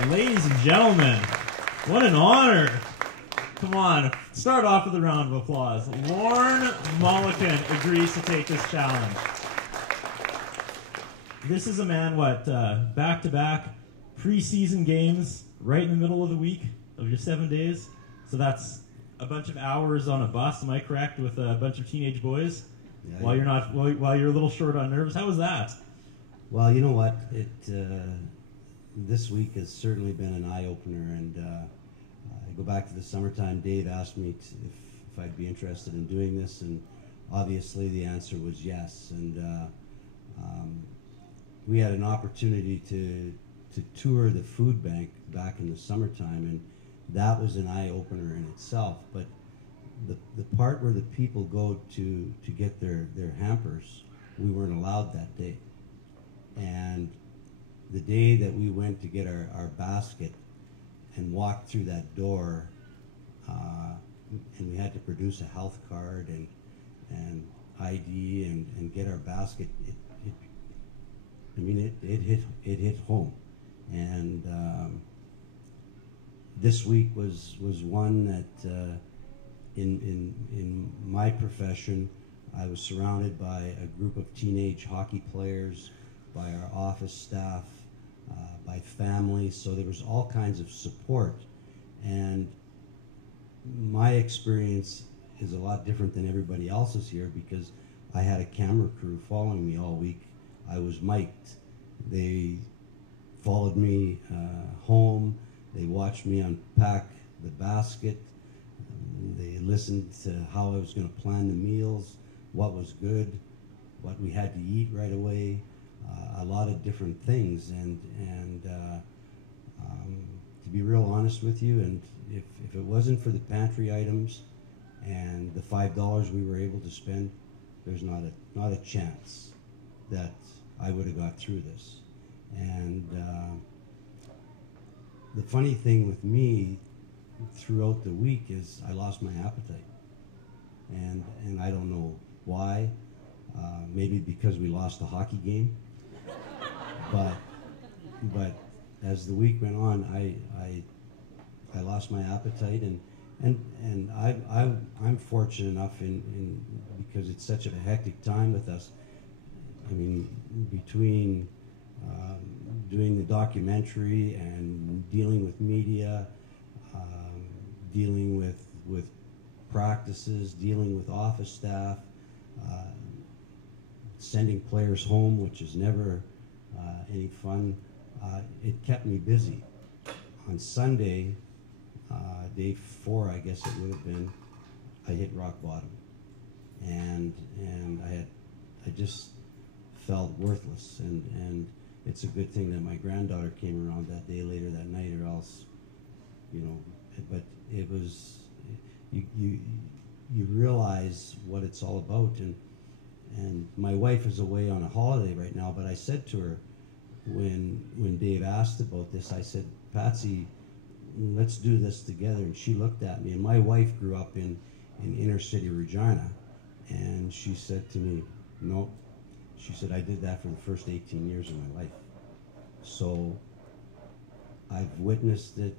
right, ladies and gentlemen, what an honor. Come on, start off with a round of applause. Lorne Molleken agrees to take this challenge. This is a man, back-to-back preseason games right in the middle of the week of your 7 days. So that's a bunch of hours on a bus, am I correct, with a bunch of teenage boys? Yeah, while you're a little short on nerves. How was that? Well, you know what? This week has certainly been an eye-opener, and I go back to the summertime. Dave asked me if I'd be interested in doing this, and obviously the answer was yes. And we had an opportunity to tour the food bank back in the summertime, and that was an eye-opener in itself. But the part where the people go to get their hampers, we weren't allowed that day. And the day that we went to get our basket and walked through that door, and we had to produce a health card and ID and get our basket, it hit home. And this week was one that in my profession, I was surrounded by a group of teenage hockey players, by our office staff, by family, so there was all kinds of support. And my experience is a lot different than everybody else's here because I had a camera crew following me all week. I was mic'd. They followed me home. They watched me unpack the basket. They listened to how I was going to plan the meals, what was good, what we had to eat right away, a lot of different things. And to be real honest with you, and if it wasn't for the pantry items and the $5 we were able to spend, there's not a chance that I would have got through this. And the funny thing with me throughout the week is I lost my appetite, and I don't know why. Maybe because we lost the hockey game, but as the week went on, I lost my appetite, and I'm fortunate enough in because it's such a hectic time with us. I mean, between doing the documentary and dealing with media, dealing with practices, dealing with office staff, sending players home, which is never any fun, it kept me busy. On Sunday, day 4, I guess it would have been, I hit rock bottom, and I just felt worthless, and it's a good thing that my granddaughter came around that day later that night, or else, but it was, you realize what it's all about. And my wife is away on a holiday right now, but I said to her when Dave asked about this, I said, Patsy, let's do this together. And she looked at me, and my wife grew up in inner city Regina, and she said to me, no. She said, I did that for the first 18 years of my life. So I've witnessed it.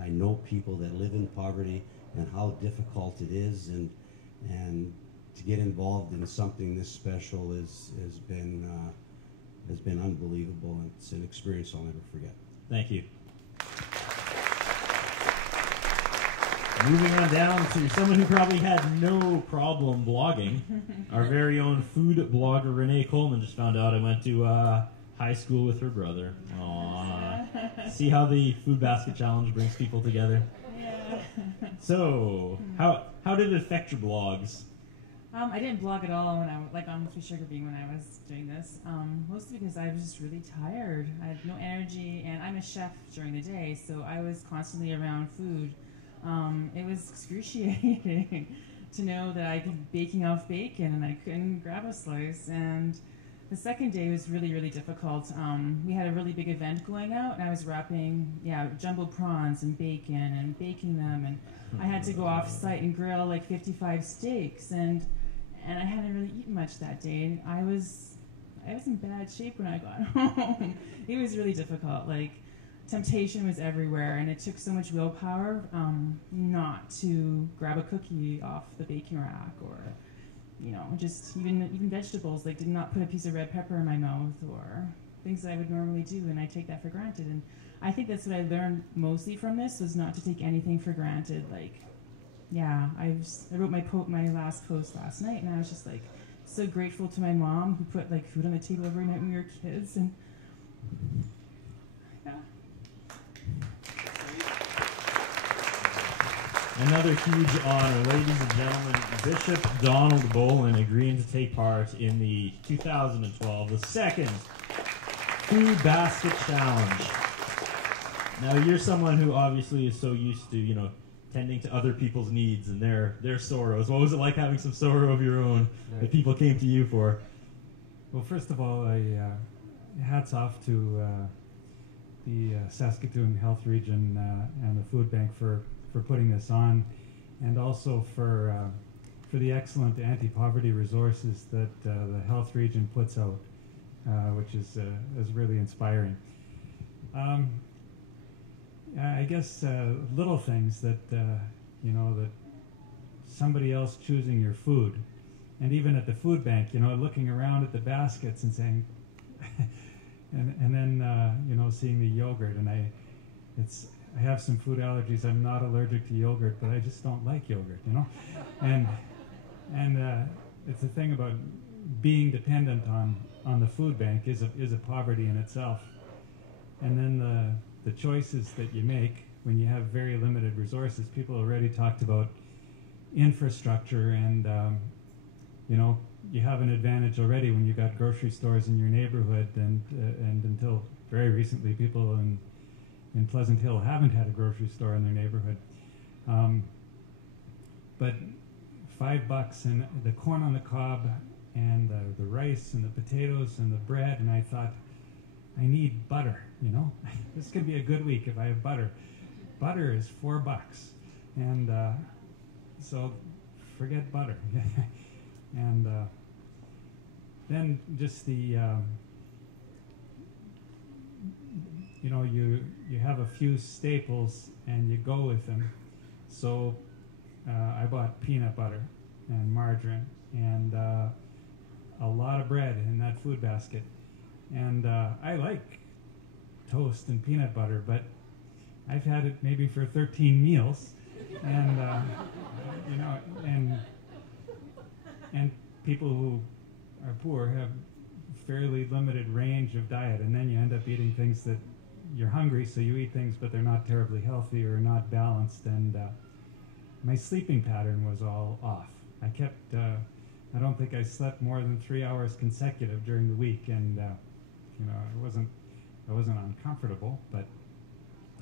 I know people that live in poverty and how difficult it is, and to get involved in something this special has been unbelievable, and it's an experience I'll never forget. Thank you. Moving on down to someone who probably had no problem blogging, our very own food blogger Renee Coleman just found out I went to high school with her brother. Aww. See how the Food Basket Challenge brings people together? Yeah. So, how did it affect your blogs? I didn't blog at all when on Free Sugar Bean when I was doing this, mostly because I was just really tired. I had no energy, and I'm a chef during the day, so I was constantly around food. It was excruciating to know that I'd be baking off bacon and I couldn't grab a slice. And the second day was really, really difficult. We had a really big event going out, and I was wrapping, jumbo prawns and bacon and baking them, and I had to go off site and grill like 55 steaks, and I hadn't really eaten much that day. And I was in bad shape when I got home. It was really difficult. temptation was everywhere, and it took so much willpower not to grab a cookie off the baking rack, or just even vegetables. Like, did not put a piece of red pepper in my mouth, or things that I would normally do, and I take that for granted. And I think that's what I learned mostly from this, was not to take anything for granted. Like, yeah, I wrote my last post last night, and I was just like so grateful to my mom who put like food on the table every night when we were kids, and yeah. Another huge honor, ladies and gentlemen, Bishop Donald Bolen agreeing to take part in the 2012, the second Food Basket Challenge. Now, you're someone who obviously is so used to, tending to other people's needs and their sorrows. What was it like having some sorrow of your own that people came to you for? Well, first of all, hats off to the Saskatoon Health Region and the Food Bank for putting this on, and also for the excellent anti-poverty resources that the Health Region puts out, which is really inspiring. I guess little things that that somebody else choosing your food, and even at the food bank, looking around at the baskets and saying, and then seeing the yogurt, and I have some food allergies. I'm not allergic to yogurt, but I just don't like yogurt, and it's the thing about being dependent on the food bank is a poverty in itself, and then the choices that you make when you have very limited resources. People already talked about infrastructure, and you have an advantage already when you got grocery stores in your neighborhood, and until very recently, people in Pleasant Hill haven't had a grocery store in their neighborhood. But $5 and the corn on the cob, and the rice and the potatoes and the bread, and I thought, I need butter, This could be a good week if I have butter. Butter is $4, and so forget butter. And then just the, you have a few staples and you go with them. So I bought peanut butter and margarine and a lot of bread in that food basket. And I like toast and peanut butter, but I've had it maybe for 13 meals, and and people who are poor have fairly limited range of diet, and then you end up eating things that you're hungry, so you eat things, but they're not terribly healthy or not balanced. And my sleeping pattern was all off. I kept. I don't think I slept more than 3 hours consecutive during the week, and I wasn't uncomfortable, but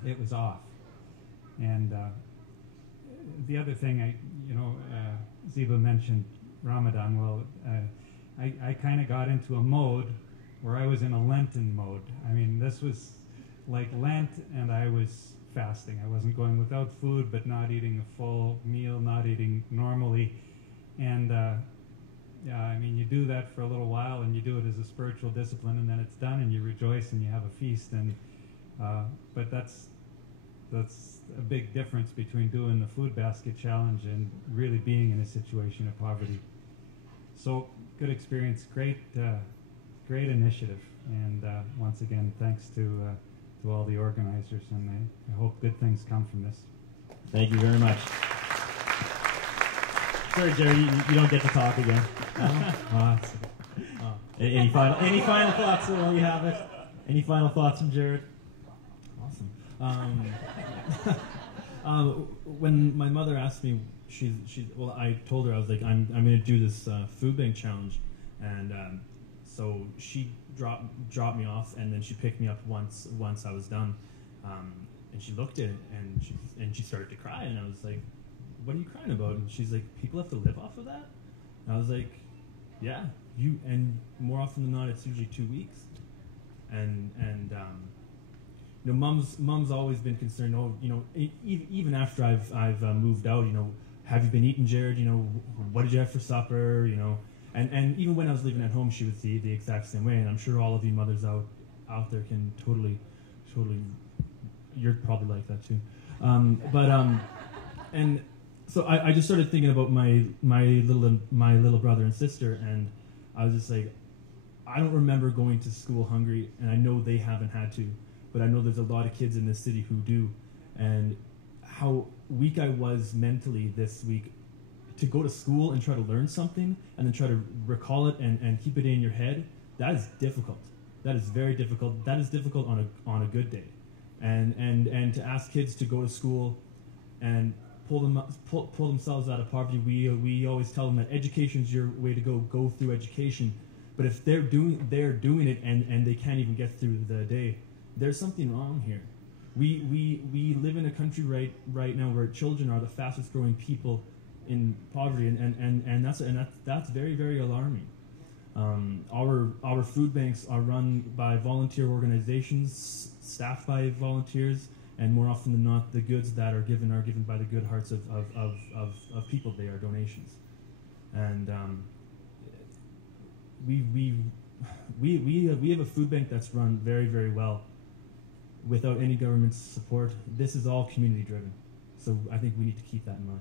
it was off. And the other thing, Ziba mentioned Ramadan. Well, I kind of got into a mode where I was in a Lenten mode. I mean, this was like Lent, and I was fasting. I wasn't going without food, but not eating a full meal, not eating normally. And you do that for a little while, and you do it as a spiritual discipline, and then it's done, and you rejoice, and you have a feast. And but that's a big difference between doing the food basket challenge and really being in a situation of poverty. So good experience, great initiative, and once again, thanks to all the organizers, and I hope good things come from this. Thank you very much. Sorry, Jerry, you don't get to talk again. Any final thoughts while you have it? Any final thoughts from Jared? Awesome. When my mother asked me, I told her, I was like, I'm going to do this food bank challenge, and so she dropped me off, and then she picked me up once I was done, and she looked at it, and she started to cry, and I was like, what are you crying about? And she's like, people have to live off of that? And I was like, yeah, and more often than not, it's usually 2 weeks. And mom's always been concerned, even after I've moved out, have you been eating, Jared? What did you have for supper? And even when I was living at home, she would see the exact same way. And I'm sure all of you mothers out there can totally you're probably like that too. And so I just started thinking about my little brother and sister, and I was just like, I don't remember going to school hungry, and I know they haven't had to, but I know there's a lot of kids in this city who do, and how weak I was mentally this week to go to school and try to learn something and then try to recall it and keep it in your head. That is difficult. That is very difficult. That is difficult on a good day, and to ask kids to go to school and pull themselves out of poverty. We always tell them that education is your way to go through education. But if they're doing it and they can't even get through the day, there's something wrong here. We live in a country right now where children are the fastest growing people in poverty, and that's very, very alarming. Our food banks are run by volunteer organizations, staffed by volunteers, and more often than not, the goods that are given by the good hearts of people. They are donations, and we have a food bank that's run very, very well without any government support. This is all community driven, so I think we need to keep that in mind.